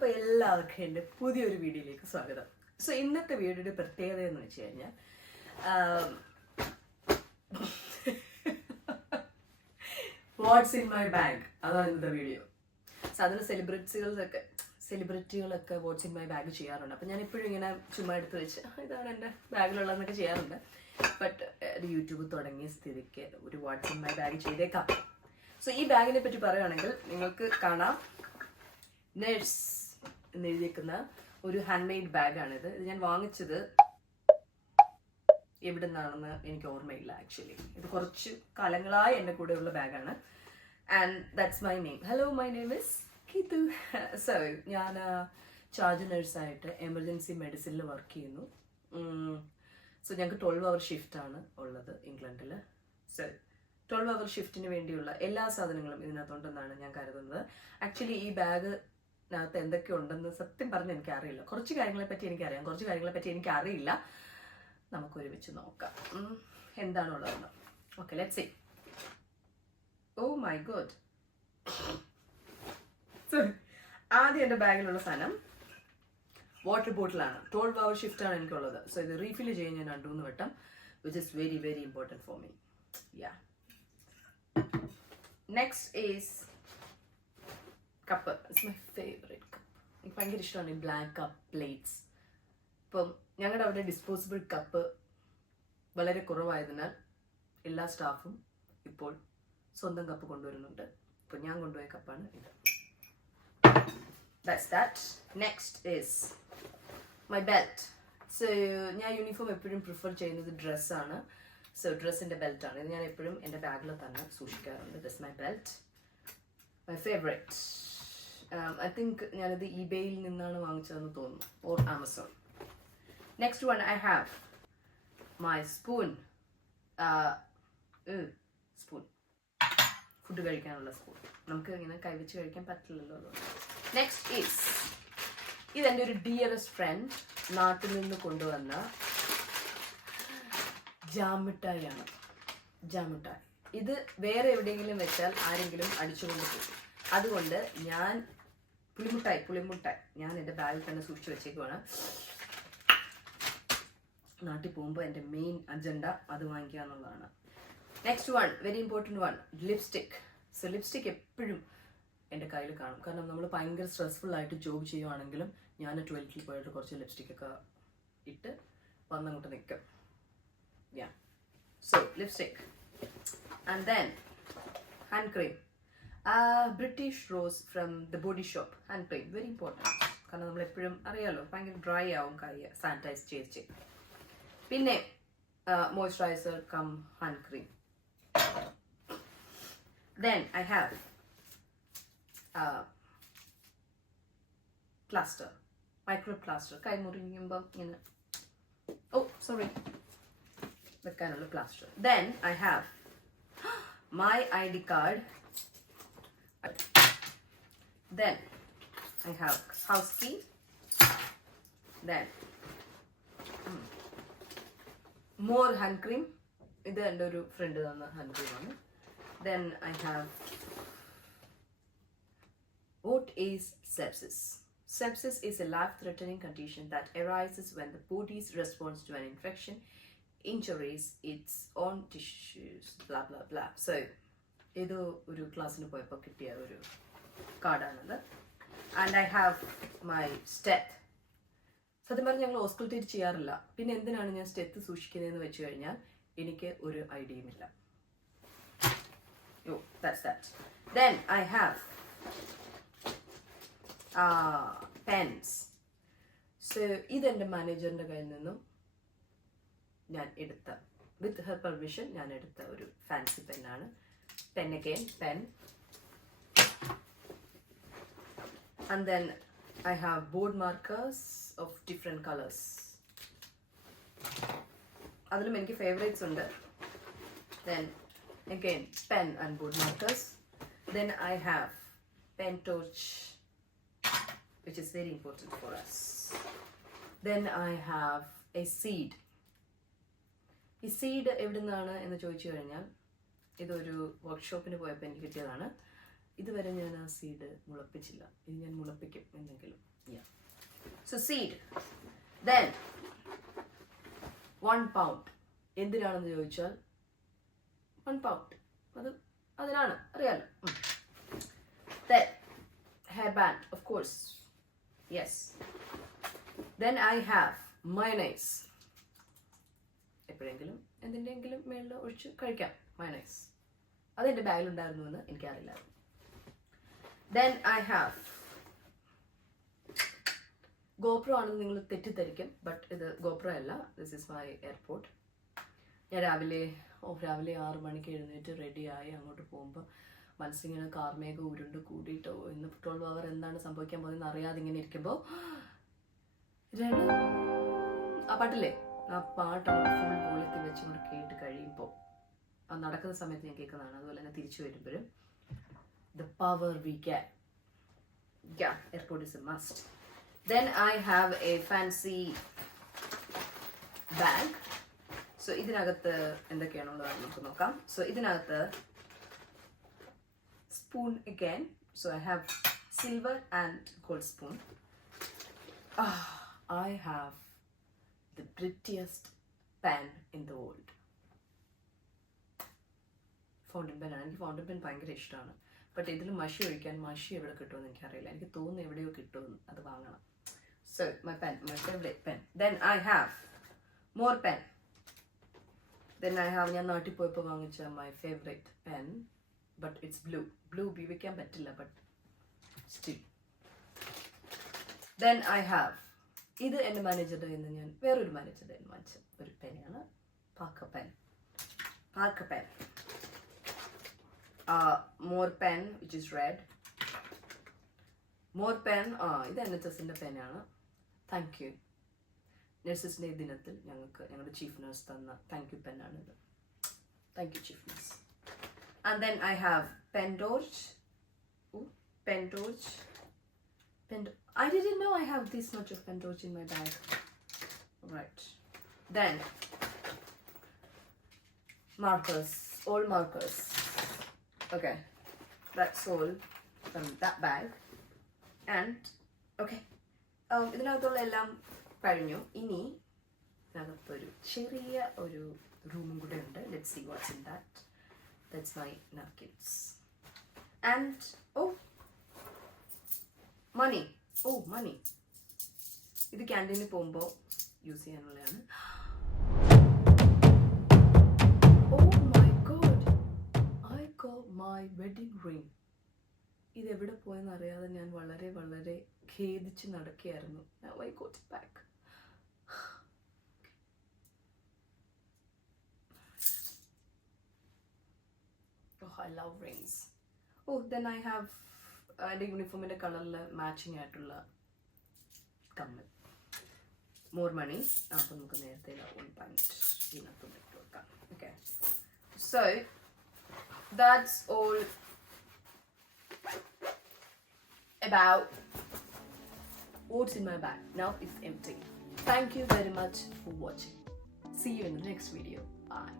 അപ്പോൾ എല്ലാവർക്കും എൻ്റെ പുതിയൊരു വീഡിയോയിലേക്ക് സ്വാഗതം. സോ ഇന്നത്തെ വീഡിയോയുടെ പ്രത്യേകത എന്ന് വെച്ച് കഴിഞ്ഞാൽ വാട്ട്സ് ഇൻ മൈ ബാഗ്, അതാണ് ഇന്നത്തെ വീഡിയോ. സാധാരണ സെലിബ്രിറ്റികളൊക്കെ വാട്ട്സ് ഇൻ മൈ ബാഗ് ചെയ്യാറുണ്ട്. അപ്പം ഞാൻ എപ്പോഴും ഇങ്ങനെ ചുമ്മാ എടുത്ത് വെച്ച് ഇതാണ് എൻ്റെ ബാഗിലുള്ളതെന്നൊക്കെ ചെയ്യാറുണ്ട്. ബട്ട് ഒരു യൂട്യൂബ് തുടങ്ങിയ സ്ഥിതിക്ക് ഒരു വാട്ട്സ് ഇൻ മൈ ബാഗ് ചെയ്തേക്കാം. സോ ഈ ബാഗിനെ പറ്റി പറയുകയാണെങ്കിൽ നിങ്ങൾക്ക് കാണാം, നേഴ്സ് എന്ന് എഴുതിയിരിക്കുന്ന ഒരു ഹാൻഡ് മെയ്ഡ് ബാഗാണിത്. ഇത് ഞാൻ വാങ്ങിച്ചത് എവിടെ നിന്നാണെന്ന് എനിക്ക് ഓർമ്മയില്ല. ആക്ച്വലി ഇത് കുറച്ച് കാലങ്ങളായി എൻ്റെ കൂടെയുള്ള ബാഗാണ്. And that's my name. Hello, my name is Keethu. So ഞാൻ ചാർജ് നഴ്സായിട്ട് എമർജൻസി മെഡിസിനിൽ വർക്ക് ചെയ്യുന്നു. സോ ഞങ്ങൾക്ക് 12 hour ഷിഫ്റ്റാണ് ഉള്ളത് ഇംഗ്ലണ്ടിൽ. സോ 12 hour ഷിഫ്റ്റിന് വേണ്ടിയുള്ള എല്ലാ സാധനങ്ങളും ഇതിനകത്തുണ്ടെന്നാണ് ഞാൻ കരുതുന്നത്. ആക്ച്വലി ഈ ബാഗിനകത്ത് എന്തൊക്കെ ഉണ്ടെന്ന് സത്യം പറഞ്ഞ് എനിക്കറിയില്ല. കുറച്ച് കാര്യങ്ങളെപ്പറ്റി എനിക്കറിയാം, കുറച്ച് കാര്യങ്ങളെപ്പറ്റി എനിക്കറിയില്ല. നമുക്കൊരുമിച്ച് നോക്കാം എന്താണുള്ളതെന്ന്. Okay, let's see. Oh my God. ആദ്യം എൻ്റെ ബാഗിലുള്ള സാധനം വാട്ടർ ബോട്ടിലാണ്. 12 hour ഷിഫ്റ്റാണ് എനിക്കുള്ളത്. സോ ഇത് റീഫിൽ ചെയ്യാൻ ഞാൻ 2-3 വട്ടം, which is very very important for me. Yeah. Next is cup. It's my favourite cup. എനിക്ക് ഭയങ്കര ഇഷ്ടമാണ് ഈ ബ്ലാക്ക് കപ്പ് പ്ലേറ്റ്സ്. ഇപ്പം ഞങ്ങളുടെ അവിടെ ഡിസ്പോസിബിൾ കപ്പ് വളരെ കുറവായതിനാൽ എല്ലാ സ്റ്റാഫും ഇപ്പോൾ സ്വന്തം കപ്പ് കൊണ്ടുവരുന്നുണ്ട്. ഇപ്പോൾ ഞാൻ കൊണ്ടുപോയ കപ്പാണ് ഇത്. That's that. Next is my belt. So ഞാൻ യൂണിഫോം എപ്പോഴും പ്രിഫർ ചെയ്യുന്നത് ഡ്രസ്സാണ്. സോ ഡ്രസ്സിൻ്റെ ബെൽറ്റാണ് ഇത്. ഞാൻ എപ്പോഴും എൻ്റെ ബാഗിൽ തന്നെ സൂക്ഷിക്കാറുണ്ട്. This my belt, my favourite. I think ഞാനിത് ഇബേയിൽ നിന്നാണ് വാങ്ങിച്ചതെന്ന് തോന്നുന്നു, or Amazon. Next one I have my spoon. Spoon, food കഴിക്കാനുള്ള സ്പൂൺ. നമുക്ക് ഇങ്ങനെ കൈവച്ച് കഴിക്കാൻ പറ്റില്ലല്ലോ. നെക്സ്റ്റ് ഈസ് ഇതെൻ്റെ ഒരു ഡിയറസ്റ്റ് ഫ്രണ്ട് നാട്ടിൽ നിന്ന് കൊണ്ടുവന്ന ജാമിഠായിയാണ്. ജാമിഠായി ഇത് വേറെ എവിടെയെങ്കിലും വെച്ചാൽ ആരെങ്കിലും അടിച്ചുകൊണ്ട് പോകും. അതുകൊണ്ട് ഞാൻ പുളിമുട്ടായി ഞാൻ എൻ്റെ ബാഗിൽ തന്നെ സൂക്ഷിച്ചു വെച്ചേക്കുവാണ്. നാട്ടിൽ പോകുമ്പോൾ എൻ്റെ മെയിൻ അജണ്ട അത് വാങ്ങിക്കുക എന്നുള്ളതാണ്. Next one, very important one, lipstick. So lipstick എപ്പോഴും എൻ്റെ കയ്യിൽ കാണും. കാരണം നമ്മൾ ഭയങ്കര സ്ട്രെസ്ഫുൾ ആയിട്ട് ജോബ് ചെയ്യുവാണെങ്കിലും ഞാൻ ടോയ്ലറ്റിൽ പോയിട്ട് കുറച്ച് ലിപ്സ്റ്റിക്കൊക്കെ ഇട്ട് വന്നങ്ങോട്ട് നിൽക്കും. Ya. So lipstick. And then hand cream. British rose from the Body Shop hand cream. Very important. കാരണം നമ്മളെപ്പോഴും അറിയാമല്ലോ ഭയങ്കര ഡ്രൈ ആവും കൈ സാനിറ്റൈസ് ചെയ്ത്. പിന്നെ moisturiser cum hand cream. Then I have plaster, micro plaster. കൈ മുറിയുമ്പം ഇങ്ങനെ, oh sorry, വെക്കാനുള്ള plaster. Then I have my ID card. Then I have house key. Then more hand cream. ഇത് എൻ്റെ ഒരു ഫ്രണ്ട് തന്ന ഹാൻഡ് ക്രീമാണ്. Then I have, what is sepsis? Sepsis is a life-threatening condition that arises when the body's response to an infection injuries its own tissues, blah blah blah. So ഇത് ഒരു ക്ലാസ്സിന് പോയപ്പോൾ കിട്ടിയ ഒരു കാർഡാണത്. And I have my steth. സത്യം പറഞ്ഞാൽ ഞങ്ങൾ ഹോസ്പിറ്റലിൽ ചെയ്യാറില്ല. പിന്നെ എന്തിനാണ് ഞാൻ സ്റ്റെത്ത് സൂക്ഷിക്കുന്നതെന്ന് വെച്ച് കഴിഞ്ഞാൽ എനിക്ക് ഒരു ഐഡിയയുമില്ല. Oh, that's that. Then I have pens. So ഇതെൻ്റെ മാനേജറിൻ്റെ കയ്യിൽ നിന്നും ഞാൻ എടുത്ത, വിത്ത് ഹെർ പെർമിഷൻ ഞാൻ എടുത്ത ഒരു ഫാൻസി പെന്നാണ്. Pen again, pen. And then I have board markers of different colors. അതിലും എനിക്ക് ഫേവറേറ്റ്സ് ഉണ്ട്. Then again pen and board markers. Then I have pen torch, which is very important for us. Then I have a seed. ഈ seed എവിടെ നിന്നാണ് എന്ന് ചോദിച്ചു കഴിഞ്ഞാൽ ഇതൊരു വർക്ക്ഷോപ്പിന് പോയപ്പോൾ എനിക്ക് കിട്ടിയതാണ്. ഇതുവരെ ഞാൻ ആ സീഡ് മുളപ്പിച്ചില്ല. ഇത് ഞാൻ മുളപ്പിക്കും എന്തെങ്കിലും. So seed. Then 1 pound. എന്തിനാണെന്ന് ചോദിച്ചാൽ 1 pound അത് അതിനാണ്, അറിയാലോ. Then hair band, of course. Yes. Then I have mayonnaise. എപ്പോഴെങ്കിലും എന്തിൻ്റെങ്കിലും മേളിൽ ഒഴിച്ച് കഴിക്കാം മയണൈസ്. അതെൻ്റെ ബാഗിലുണ്ടായിരുന്നു എന്ന് എനിക്കറിയില്ല. Then I have GoPro ആണെന്ന് നിങ്ങൾ തെറ്റിദ്ധരിക്കും, ബട്ട് ഇത് GoPro അല്ല. This is my airport. ഞാൻ രാവിലെ 6 മണിക്ക് എഴുന്നേറ്റ് റെഡിയായി അങ്ങോട്ട് പോകുമ്പോൾ മനസ്സിങ്ങനെ കാർമേഘം ഉരുണ്ട് കൂടിയിട്ടോ ഇന്ന് 12 hour എന്താണ് സംഭവിക്കാൻ പോകുന്നതെന്ന് അറിയാതെ ഇങ്ങനെ ഇരിക്കുമ്പോൾ ആ പാട്ടില്ലേ, ആ പാട്ടാണ് ഫുൾ വോളിയത്തിൽ വെച്ചുകൊണ്ട് കേട്ട് കഴിയുമ്പോൾ, ആ നടക്കുന്ന സമയത്ത് ഞാൻ കേൾക്കുന്നതാണ്. അതുപോലെ തന്നെ തിരിച്ചു വരുമ്പോഴും the power we get. Yeah, airport is a must. Then I have a fancy bag. So ഇതിനകത്ത് എന്തൊക്കെയാണുള്ളത് നമുക്ക് നോക്കാം. So ഇതിനകത്ത് spoon again. So I have silver and gold spoon. I have the prettiest pen in the world. Fountain pen ആണ്. എനിക്ക് fountain pen ഭയങ്കര ഇഷ്ടമാണ്. But ഇതിൽ മഷി ഒഴിക്കാൻ മഷി എവിടെ കിട്ടുമെന്ന് എനിക്കറിയില്ല. എനിക്ക് തോന്നുന്നു എവിടെയോ കിട്ടുമെന്ന്, അത് വാങ്ങണം. So my pen, my favourite pen. Then I have more pen. Then I have ഞാൻ നാട്ടിൽ പോയപ്പോൾ വാങ്ങിച്ച my favourite pen, but it's blue. Blue ഉപയോഗിക്കാൻ പറ്റില്ല, but still. Then I have, ഇത് എൻ്റെ മാനേജറുടെ നിന്ന് ഞാൻ വേറൊരു മാനേജറുടെ നിന്ന് വാങ്ങിച്ച ഒരു പെനാണ്, Parker pen. Parker pen. More pen, which is red. More pen. ഇത് NHSന്റെ പെനാണ്. Thank you. നഴ്സസ് ഡേ ദിനത്തിൽ ഞങ്ങളുടെ ചീഫ് നഴ്സ് തന്ന താങ്ക് യു പെന്നാണിത്. Thank you chief nurse. And then I have pen torch. Pen torch. I didn't know I have this much of pen torch in my bag. Right. Then markers, all markers. Okay, that's all from that bag. And okay, ഇതിനകത്തുള്ള എല്ലാം കഴിഞ്ഞു. ഇനി ഇതിനകത്തൊരു ചെറിയ ഒരു റൂമും കൂടെ ഉണ്ട്. Let's see what's in that. That's my napkins. And money. Money ഇത് ക്യാൻറ്റീനിൽ പോകുമ്പോൾ യൂസ് ചെയ്യാനുള്ളതാണ്. My wedding ring. ഇതെവിടെ പോയെന്ന് അറിയാതെ ഞാൻ വളരെ വളരെ ഖേദിച്ച് നടക്കുകയായിരുന്നു. Now I got it back. I love rings. Then I have എൻ്റെ യൂണിഫോമിൻ്റെ കളറിൽ മാച്ചിങ് ആയിട്ടുള്ള കമ്മൽ. More money. അപ്പോൾ നമുക്ക് നേരത്തെ 1 pound ഇതിനകത്ത് ഇട്ട് വെക്കാം. Okay, so that's all about what's in my bag. Now it's empty. Thank you very much for watching. See you in the next video. Bye.